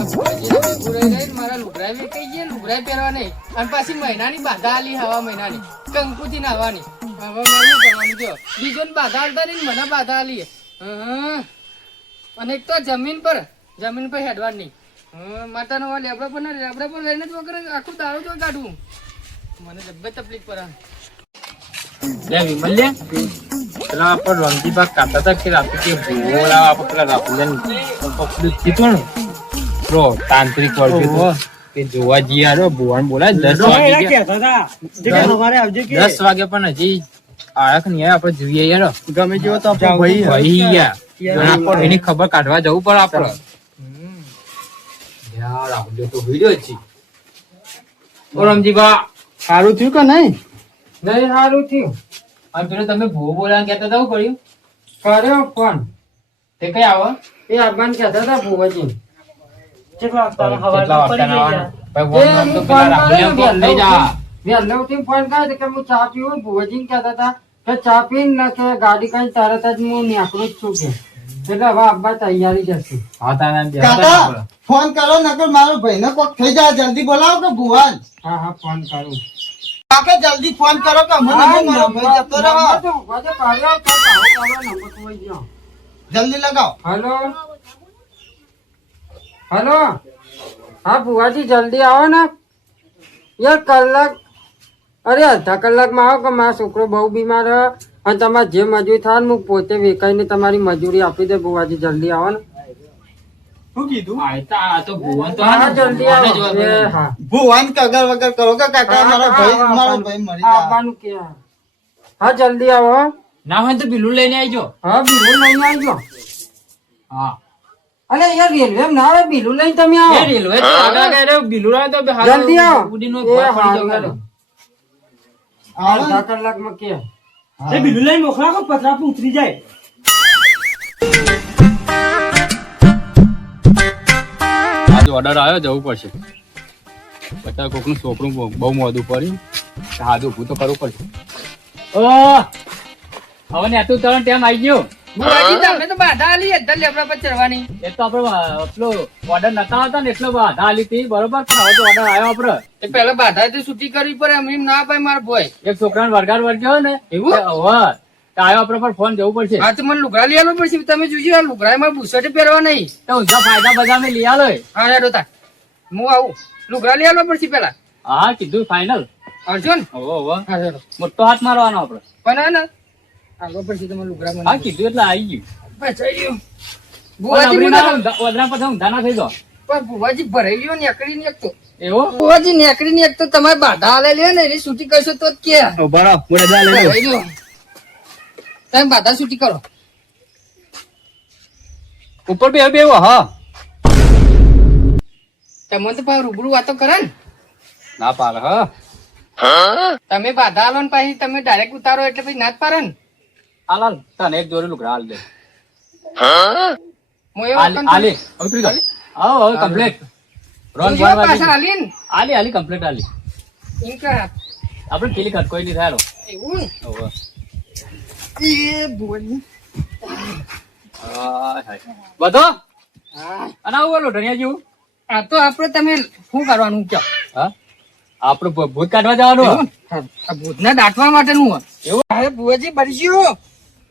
મારા લુગડા વેચાઈ ગયા, લુગડા પહેરવા નહીં અને પાછી મહિનાની બાધા આલી, હવા મહિનાની કંકુથી નાહવાની. હવે મારું કરવાનું જો બીજો ને બાધા આલતા નહીં, મને બાધા આલી. અને એક તો જમીન પર હેડવાની માતાનો લેબડા પર લઈને જ વગર આખું દારૂ તો કાઢવું. મને જબ્બર તકલીફ પડે. પેલા આપણે રણજીબા કાઢતા હતા કે રાતે કે બોલા આપણે પેલા રાહુલન કીધું ને પ્રો તાંત્રિક વર્ગ કે જોવા જઈએ આરો ભુવન બોલા 10 વાગે પણ હજી આળખ નહીં આવે. આપણે જોઈએ યાર ગમે જેવો તો ભાઈ એની ખબર કાઢવા જવું પડે આપણે. રાહુલ તો વિડીયો છે. રણજીબા સારું થયું કે નહીં? નહીં સારું થયું. અને પેલો તમે ભૂવો બોલાવાનું કહેતા હતા કર્યું કર્યો ફોન. તે કઈ આવો એ આબાન કહેતા હતા ભુવાજી. કેટલા વાગતા ફોન કર્યો કે હું ચા પીવું. ભુવાજી કહેતા હતા કે ચા પીને ના કે ગાડી કઈ તરત જ હું નીકળું જ છું કે એટલે હવે આબા તૈયારી જશે. ફોન કરો નકર મારો ભાઈ ને કોક થઈ જાય. જલ્દી બોલાવો કે ભુવન. હા ફોન કરું. કાકા જલ્દી ફોન કરો કે મને મારો ભાઈ જતો રહો. જલ્દી લગાવો. હલો હા ભુવાજી જલ્દી આવો ને. યાર કલાક અરે અડધા કલાકમાં આવો કે મારો છોકરો બહુ બીમાર હે અને તમારે જે મજૂરી થાય ને હું પોતે વેચાઈને તમારી મજૂરી આપી દે. ભુવાજી જલ્દી આવો ને. શું કીધું? જલ્દી આવો. હા ભુવન કગર વગર કરો કે કાકા મારો ભાઈ મરી જાય. આવવાનું કે હા જલ્દી આવો. ના હોય તો બિલ્લું લઈને આવજો. હા બિલું લઈને આવજો. હા અરે યાર રેલવે ના આવે બિલું લઈને તમે આવો. રેલવે બિલ્લું આવે તો જલ્દી આવો. ઉડીનો અડધા કલાકમાં કે બિલ્લું લઈને મોકલા કો પતરા પર ઉતરી જાય. આજ ઓર્ડર આવ્યો જવું પડશે. બધા કોકનું છોકરું બહુ મોડું પડ્યું. સાદું ઊભું તો કરવું પડશે. હવે ને તું તરણ ટાઈમ આવી ગયો. બુઆજી તમે તો બાધા આલી અડધા લેબડા પર ચડવાની. એ તો આપડે પેલો ઓર્ડર નતા આવતા ને એટલે બાધા આલી હતી બરોબર. પણ હવે તો ઓર્ડર આવ્યો આપડે. એ પેલા બાધા તો છૂટી કરવી પડે. એમ ના પાય મારો ભાઈ. એક છોકરાને વરગાડ વર્ગ્યો ને એવું? હવે આવ્યો આપડે પર ફોન જવું પડશે. હા તો મને લુગડા લઈ આલો પડશે. તમે જોજો આ લુગડા માં બુસટ પહેરવા નહીં. તો ઊંધા ફાયદા બધા મેં લઈ આલો. હા યાર હું આવું. લુગડા લઈ આલો પડશે પેલા. હા કીધું ફાઈનલ. અર્જુન હવે હા હેડો. મોટો હાથ મારવાનો આપડે. પણ ને આગળ પડશે તમે લુગડા હા કીધું એટલે આવી ગયું. બચાઈ ગયું. બુવાજી બુવાજી ઓદરા પછી ઊંધા ના થઈ જાઓ. પણ બુવાજી ભરાઈ ગયો નેકડી ને એક તો. એવો બુવાજી નેકડી ને એક તો તમારે બાધા આલે લે ને એની છૂટી કરશો તો જ કે ભરાઈ ગયો. તમે બાધા છૂટી કરો. ઉપર બે હા તમે તો પાછું રૂબરૂ વાતો કરે ને. ના પાડે હા. તમે બાધા આલો ને પછી તમે ડાયરેક્ટ ઉતારો એટલે પછી ના જ પાડે ને. હાલ તને એક જોડે લુગડા હાલ દે. હું એવો આલી ઉતરી જાઓ. આવો હવે કમ્પ્લીટ. રોન જોજો પાછા આલી ને. આલી કમ્પ્લીટ આલી. એમ કે આપણે પેલી ખત કોઈ નહીં થાય. એવું ને. હવે એ બુવાજી બધો હા અને આવું બોલો ઢણિયા જેવું. આ તો આપડે તમે શું કરવાનું કયો? હા આપડે ભૂત કાઢવા જવાનું. આ ભૂતને દાટવા માટેનું હોય. એવું અરે બુવાજી બળી ગયો.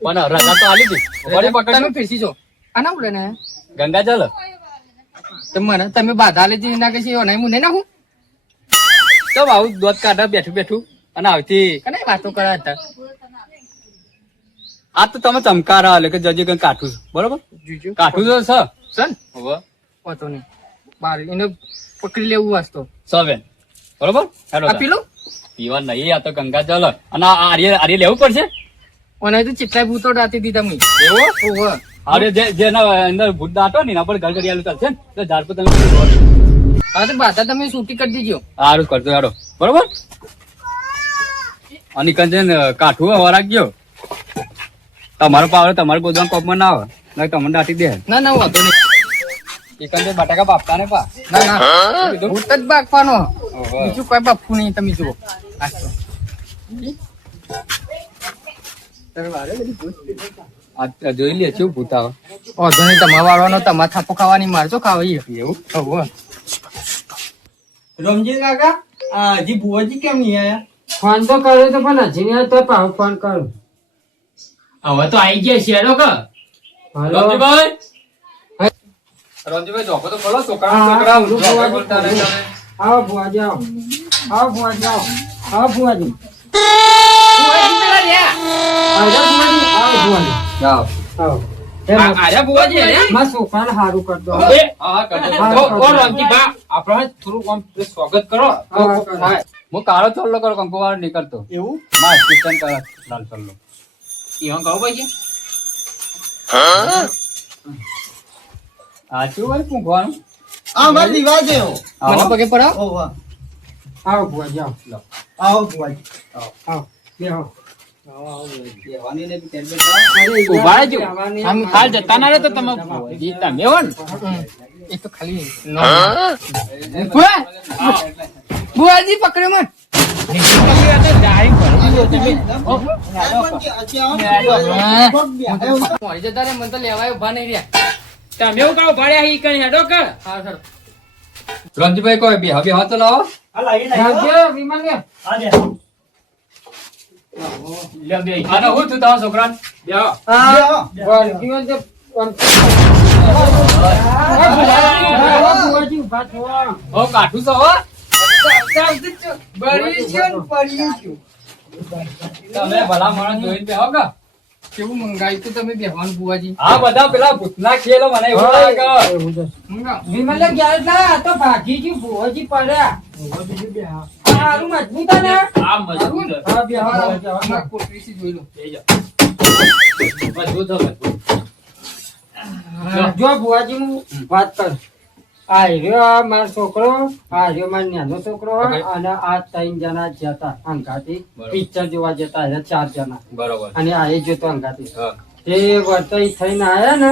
પણ રજા તો આલી હતી. વળી પકડ તમે ફીરસી જો. આના ઉડે ને ગંગા જલ મને તમે બાધા લેતી ના કશી નહીં હું નહીં નાખું. તો આવું દોધ કાઢા બેઠું અને આવતી કને વાતો કર્યા હતા. આ તો તમે ચમકારા એટલે કે જજે કઈ કાઠું બરોબર. જોજો કાઠું તો છે સન હવે વાતો નહીં. બાર એને પકડી લેવું વાસ્તો. સવેન બરોબર. આ પેલું પીવા નહીં આ તો ગંગા જલ અને આર્ય લેવું પડશે. અને તો ચેટલાય ભૂતો દાટી દીધા મેં. એવો ઓહો અરે જેના અંદર ભૂત દાટો ને એના પર ગળગડિયાલું ચાલશે ને તો ઝાડ પર તમે હા તો બાધા તમે છૂટી કરી દીજો. સારું કરજો યારો બરોબર. અને કંજન કાઠું હવા રાખજો. તમારો પાવડે તમારે ગોદવા કોપમાં ના આવે ના તમને દાટી દે. ના ના વાતો નહીં. એ કંજન બટાકા બાપતા ને પા ના ના ભૂત જ બાકવાનો. બીજું કોઈ બાપવું નહીં. તમે જુઓ આ જોઈ લે શું ભૂતાવ ઓધો નહીં તમા વાળવાનો તમા થાપો ખાવાની મારજો ખાવી એવું હવે રમજી કાકા આ હજી ભુવાજી કેમ નહીં આયા? ફોન તો કર્યો તો પણ હજી નહીં તો પાછો ફોન કરું. હવે તો આઈ ગયા છે હેડો કે હાલો. રમજીભાઈ જોકો તો ખોલો છોકરા હા, છોકરા હા, જોકો ભુવાજી, બોલતા રહે તમે. આવો ભુવાજી આવો. આવો ભુવાજી આવો. આવો ભુવાજી. આવો ભુવાજી. આવો ભુવાજી. જાઓ. આવો. આર્યા બુવાજી હે મારા છોકરાને સારું કરજો. હા કરજો ઓ રમજીભા આપણે થોડું આમ સ્વાગત કરો હા, કરો. થાય. હું કાળો ચોલ્લો કરો કંકુવાર નીકળતો એવું? માં કિચન કરો લાલ ચોલ્લો ઈ હું કહું ભાઈ આ શું હોય પૂંખવાનું આ મારો રિવાજ એવો. મને પગે પડાવ ઓહો. આવો ભુવાજી આવો. આવો ભુવાજી. આવો. બેહો. કહેવાની ને બી ટેબ્લેટ અરે, ઉભા રહેજો. આવવાની. આમ હાલ જતા ના રહે તો તમે જીતા મેવો ને એ તો ખાલી બુઆજી પકડ્યો મન મોડી જતા રે મને તો લેવાય ઉભા નહીં રહ્યા તમે એવું કાવ ભાડ્યા ઈ કઈ હેડો કર હા સર રમજીભાઈ કોઈ બી હવે હાથ લાવો આવજો, વિમલ ને. લે બે આનો હું તું તારા છોકરાને બેહો આ વળગ્યું છે. ભુવાજી ઊભા થો. ઓ કાઠું છો હો તમે ભલા માણસ જોઈને બેહો કે કેવું મંગાવ્યું તું તમે બેહવાનું બુઆજી આ બધા પેલા ભૂતના ખેલો મને એવું લાગે એવું છે. મંગાવ વિમલે ગયા ના, આ તો ભાગી ગયું. ભુવાજી પડ્યા. આ હારું મજબૂત હે ને? આ મજબૂત છે. હા, બેહો, બેહો. અમાર કોટરીથી જોઈ લો બેહી જાઓ. મજબૂત છે, મજબૂત. જો ભુવાજી હું વાત કર. આ રહ્યો આ મારો છોકરો, આ રહ્યો મારો નાનો છોકરો, અને આ 3 જણા જતા અંગાથી બરોબર. પિક્ચર જોવા જતા હતા 4 જણા, બરોબર અને આ એ જોતો અંગાથી. હા. તે વર્તઈ થઈને આયા ને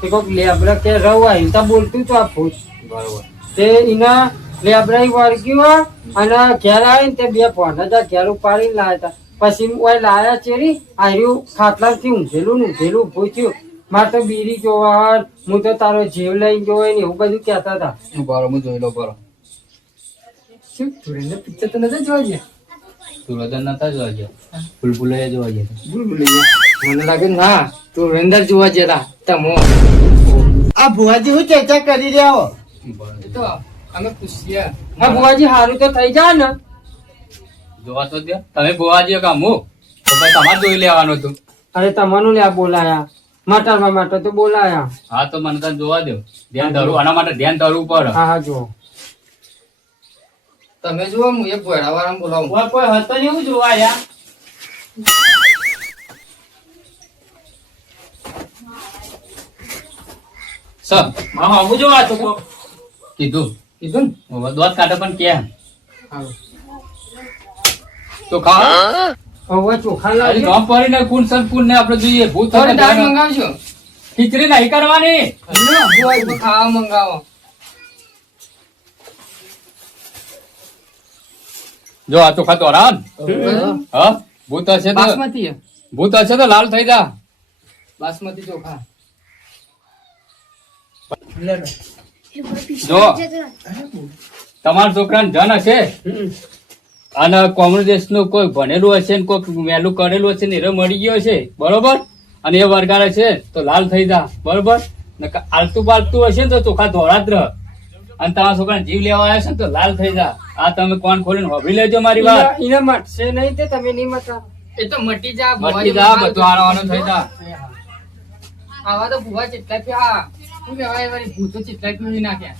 તે કોક લેબડા કે રવા હિંતા બોલતું તો આ ભૂત. બરોબર તે એના લેબડા વળગ્યું અને ઘેર આવીને તે 2 ભોંડા ઘેર ઉપાડીને લાયા હતા. પછી ઓય લાયા ચેરી આર્યું ખાટલાથી ઊંઘેલું ઊભું થયું. મારે તો બીડી જોવા, હું તો તારો જીવ લઈને જોવાય ને એવું બધું કહેતા હતા. બરો હું જોઈ લો બરો શું ધુરેન્દ્ર પિક્ચર તો નથી જોવા ગયા સુરજન નતા જોવા ગયા બુલબુલે જોવા ગયા મને લાગે ના ધુરેન્દ્ર જોવા જતા તમો આ ભુવાજી હું ચર્ચા કરી રહ્યા હો. એ તો અમે પૂછીએ હા ભુવાજી સારું તો થઈ જાય ને. જોવા તો દે તમે બોવાજી કામ હું તો ભાઈ તમારે જોઈ લેવાનું હતું અરે તમારું લ્યા બોલાયા, માટરવા માટે તો બોલાયા. હા તો મને તને જોવા દો ધ્યાન ધરવું આના માટે ધ્યાન ધરવું પડે હા હા જો તમે જુઓ હું એક ભોયડા વાળા બોલાવું કોઈ હતો ને એવું જોવા યાર સર હા હું જોવા તો કીધું કીધું ને હવે દોત કાઢે પણ કેમ હાલો. તો ખા હવે ચોખા અરે લાવી. ગામ પડીને કુણ સન કુણ ને આપણે જોઈએ ભૂત થોડી દાળ થશે મંગાવજો ખીચડી નહીં કરવાની બુઆજી ખાવા મંગાવો જો આ ચોખા તો રાન હા ભૂત હશે તો બાસમતી ભૂત હશે તો લાલ થઈ જા બાસમતી ચોખા જો તમારા છોકરાને ધન હશે અને કોંગ્રેસ નું કોઈ ભણેલું હશે ને કોઈ વહેલું કરેલું હશે ને એ મળી ગયો હશે બરોબર અને એ વરગાડે છે તો લાલ થઈ જા બરોબર નકર આલતું પાલતું હશે ને તો ચોખા ધોળા જ રહ અને તમારા છોકરાને જીવ લેવા આવ્યા છે ને તો લાલ થઈ જા આ તમે કોણ ખોલીને હોભળી લેજો મારી વાત એને મટશે નહીં તે તમે નહીં મટા. એ તો મટી જા મટી જા બધું હારવાનું થઈ જા આવા તો ભુવા ચેટલા થયા શું કહેવાય વળી ભૂતો ચેટલા પીવી નાખ્યા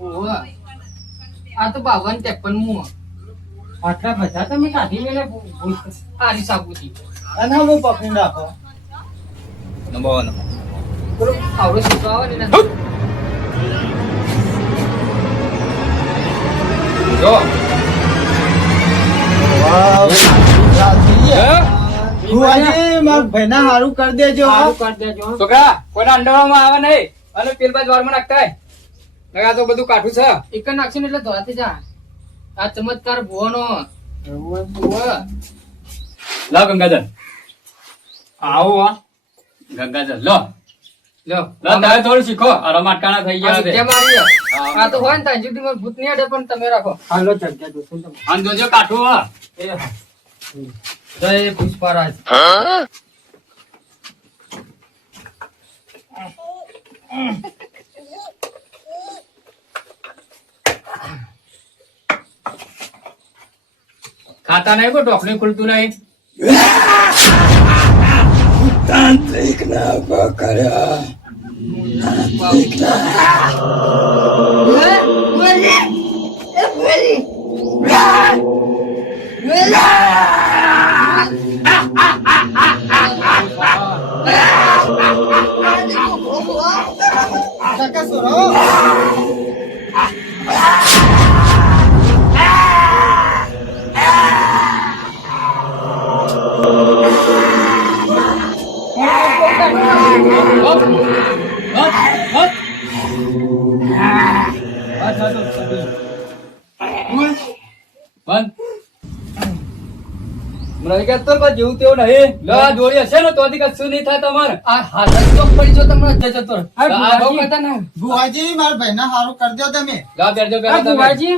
ઓહો આ તો 52-53 મું આટલા બધા તમે કાઢી મેલે આરી સાબુતી અને હું પકડી રાખો. નંબર વન પેલો આવડો સીધો આવે ને એના જો વાવ. ભુવાજી મારા ભાઈના હારું કરી દેજો. સારું કરી દેજો. છોકરા કોઈના અંડરમાં આવે નહીં અને પેલ બાજ વારમાં નાખતા નકા તો બધું કાઠું છે એક જ નાખશે ને એટલે ધોરાથી જા આ ચમત્કાર ભુવાનો એવું ભુવા લાવ ગંગાધર આવો હા ગંગાજળ લો લ્યો લો તમે થોડું શીખો અરે માટકાના થઈ આ ગયા છે જગ્યા મારી છે. આ તો હોય ને ત્યાં સુધી મારે ભૂત નહીં અડે પણ તમે રાખો હાલો જગ્યા જોશું તમે. આમ જોજો કાઠું હા એ હા. જય પુષ્પરાજ ખાતા નહીં કોઈ ઢોકણી ખુલતું નહીં કાકા સોરો હપ, હપ, હપ. બંધ. મને કે તો કોઈ જેવું તેવું નહીં લો આ દોરી હશે ને તોથી કશું નહીં થાય તમારે આ હાથ જ ચોક પડી જો તમને જ જતો રહે. આ આ બહુ ભુવાજી. કહેતા ના. ભુવાજી મારા ભાઈને હારું કરી દો તમે લો બેઠજો આ પેલા તમે ભુવાજી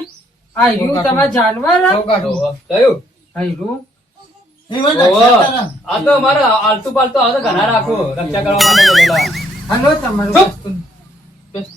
આ રહ્યું તમારા જાનવર બહુ કાઢું. ઓહો, થયું આ રહ્યું એવું ઓહો. રક્ષા કરે. આ તો મારે આલતું પાલતું આ તો ઘણા રાખો રક્ષા કરવા માટે બોલેલા હાલો તમારું ચૂપ. વસ્તુ. બેસ.